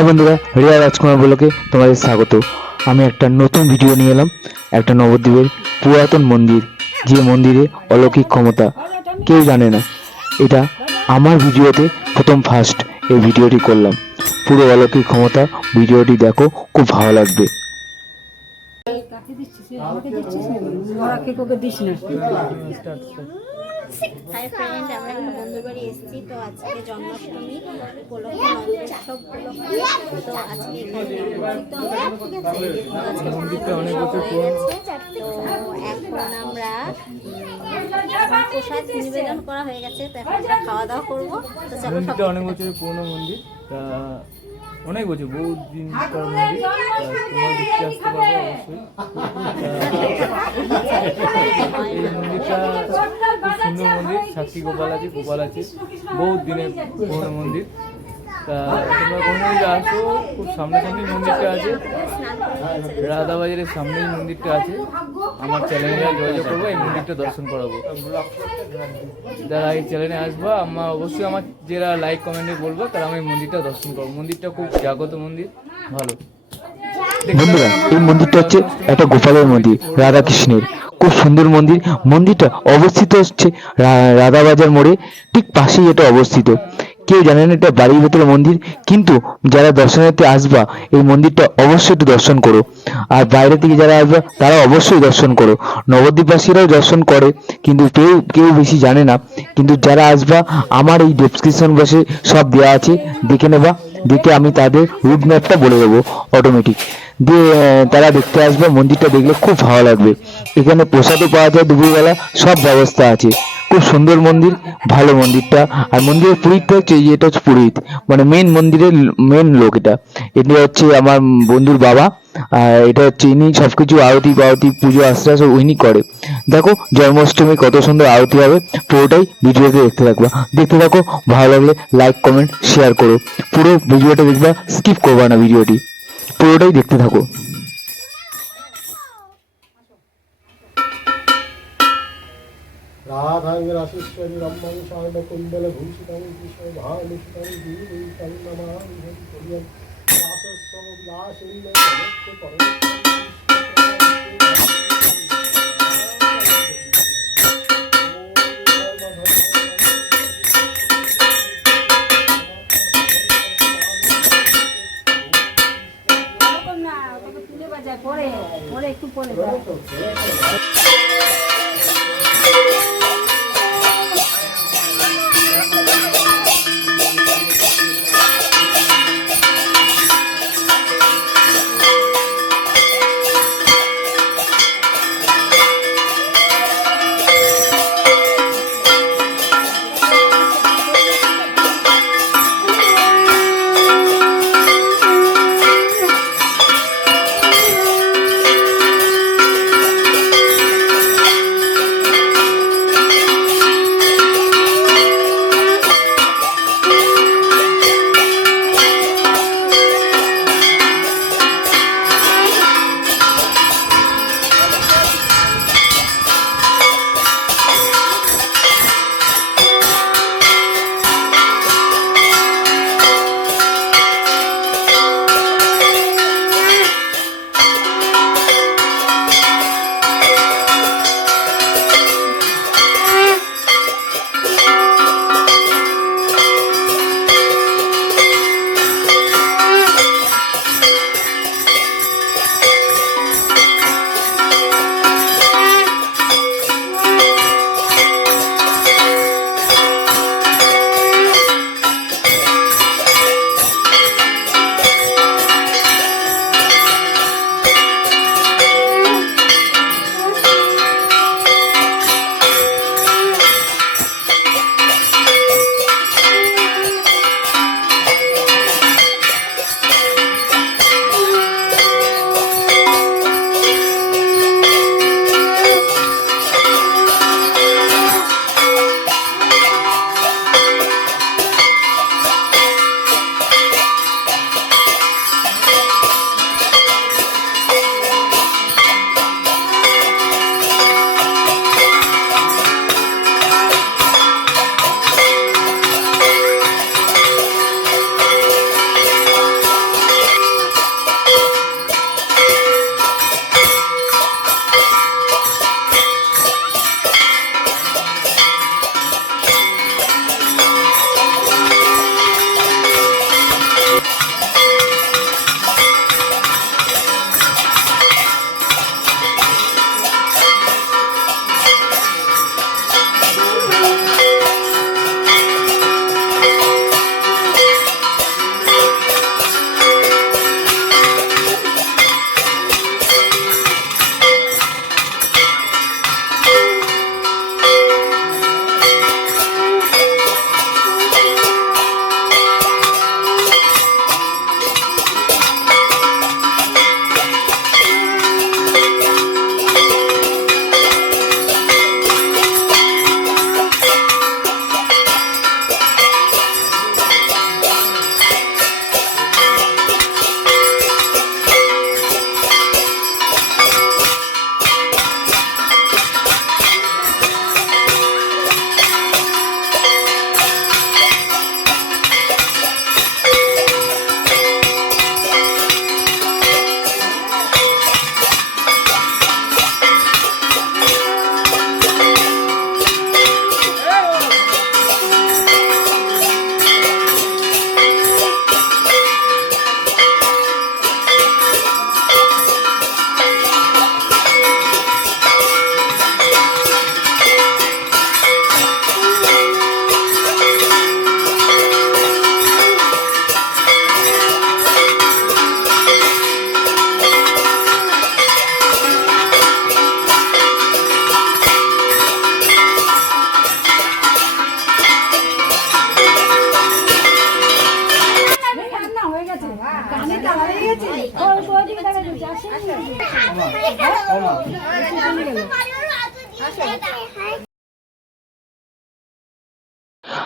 High বন্ধুরা, রিয়া রাজকুমার বলোকে তোমাদের স্বাগত। আমি একটা নতুন ভিডিও নিয়ে এলাম, একটা নবদ্বীপের পুরাতন মন্দির, যে মন্দিরে অলৌকিক ক্ষমতা কেউ জানে না। এটা আমার ভিডিওতে প্রথম ফার্স্ট এই ভিডিওটি করলাম। পুরো অলৌকিক ক্ষমতা ভিডিওটি দেখো, খুব ভালো লাগবে। হাই ফ্রেন্ড আমরা একটা বন্ধুর বাড়ি এসেছি তো আজকে জন্মাষ্টমী উপলক্ষে নন্দোৎসব উপলক্ষে। তো আজকে এখানে তো আজকে অনেক বছর হয়ে গেছে। তো এখন আমরা প্রসাদ নিবেদন করা হয়ে গেছে তো এখন আমরা খাওয়া দাওয়া করব। তো চলো অনেক বছরের পুরনো মন্দির। তা অনেক বছর বহু দিন মন্দির তা দেখতে আসতে পারবে অবশ্যই। এই মন্দিরটা খুব সুন্দর মন্দির সাক্ষী গোপাল আছে গোপাল আছে। বহু দিনের পুরনো মন্দির। তা তোমরা কোনো আসো খুব সামনাসামনি মন্দিরটা আছে। নিয়েছে। রাধাবাজারের সামনেই মন্দিরটা আছে। আমার চ্যানেলে যোগাযোগ করব এই মন্দিরটা দর্শন করাবো। যারা এই চ্যানেলে আসবা। আমার অবশ্যই আমার যারা লাইক কমেন্টে বলব তারা আমি মন্দিরটা দর্শন করব। মন্দিরটা খুব জাগ্রত মন্দির। ভালো। বন্ধুরা এই মন্দিরটা হচ্ছে একটা গোপালের মন্দির রাধাকৃষ্ণের। খুব সুন্দর মন্দির। মন্দিরটা অবস্থিত হচ্ছে রাধাবাজার মোড়ে ঠিক পাশেই এটা অবস্থিত। কেউ জানে না এটা বাড়ির ভেতরে মন্দির, কিন্তু যারা দর্শনার্থী আসবা, এই মন্দিরটা অবশ্যই একটু দর্শন করো। আর বাইরে থেকে যারা আসবা, তারা অবশ্যই দর্শন করো। নবদ্বীপবাসীরাও দর্শন করে, কিন্তু কেউ কেউ বেশি জানে না। কিন্তু যারা আসবা, আমার এই ডেসক্রিপশন বসে সব দেওয়া আছে, দেখে নেবা। দেখে আমি তাদের রুট ম্যাপটা বলে দেবো অটোমেটিক দিয়ে তারা দেখতে আসবে, মন্দিরটা দেখলে খুব ভালো লাগবে। এখানে প্রসাদও পাওয়া যায় দুপুরবেলা, সব ব্যবস্থা আছে। খুব সুন্দর মন্দির, ভালো মন্দিরটা। আর মন্দিরের পুরোহিতটা হচ্ছে এটা হচ্ছে পুরোহিত মানে মেন মন্দিরের মেন লোক এটা। এটা হচ্ছে আমার বন্ধুর বাবা, আর এটা হচ্ছে ইনি সবকিছু আরতি বারতি পুজো আশ্রা সব ইনি করে। দেখো, জন্মাষ্টমী কত সুন্দর আরতি হবে, পুরোটাই ভিডিওতে দেখতে থাকবা। দেখতে থাকো, ভালো লাগলে লাইক কমেন্ট শেয়ার করো। পুরো ভিডিওটা দেখবা স্কিপ করবা না ভিডিওটি। পুরোটাই দেখতে থাকো। রাধাং রাশেশ্বরী রম্মং সার্বকুণ্ডল ভূষিতং বিশ্বভানুষিতং দীর্ঘিতং নমামি হরি প্রিয়ং রাসস্বম বিলাসিন্য সমস্ত বাজায় পরে পরে একটু পরে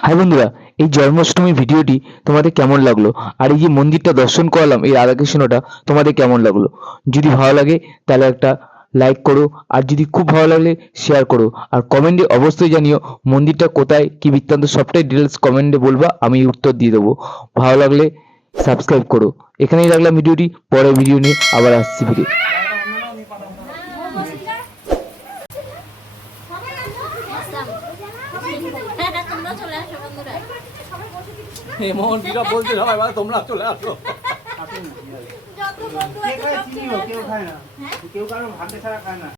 হাই বন্ধুরা, এই জন্মাষ্টমী ভিডিওটি তোমাদের কেমন লাগল? আর এই যে মন্দিরটা দর্শন করলাম, এই রাধাকৃষ্ণটা, তোমাদের কেমন লাগল? যদি ভালো লাগে, তাহলে একটা লাইক করো, আর যদি খুব ভালো লাগলে শেয়ার করো। আর কমেন্টে অবশ্যই জানিও মন্দিরটা কোথায়, কি বৃত্তান্ত, সবটাই ডিটেলস কমেন্টে বলবা, আমি উত্তর দিয়ে দেবো। ভালো লাগলে সাবস্ক্রাইব করো। এখানেই রাখলাম ভিডিওটি, পরের ভিডিও নিয়ে আবার আসছি ফিরে তোমরা চলে আসো বন্ধুরা। এমন কিরা বলছে সবাই বলে, তোমরা চলে আসো। যত বন্ধু আছে। কেউ খায় না। কেউ কারও ভাগ্যে ছাড়া খায় না।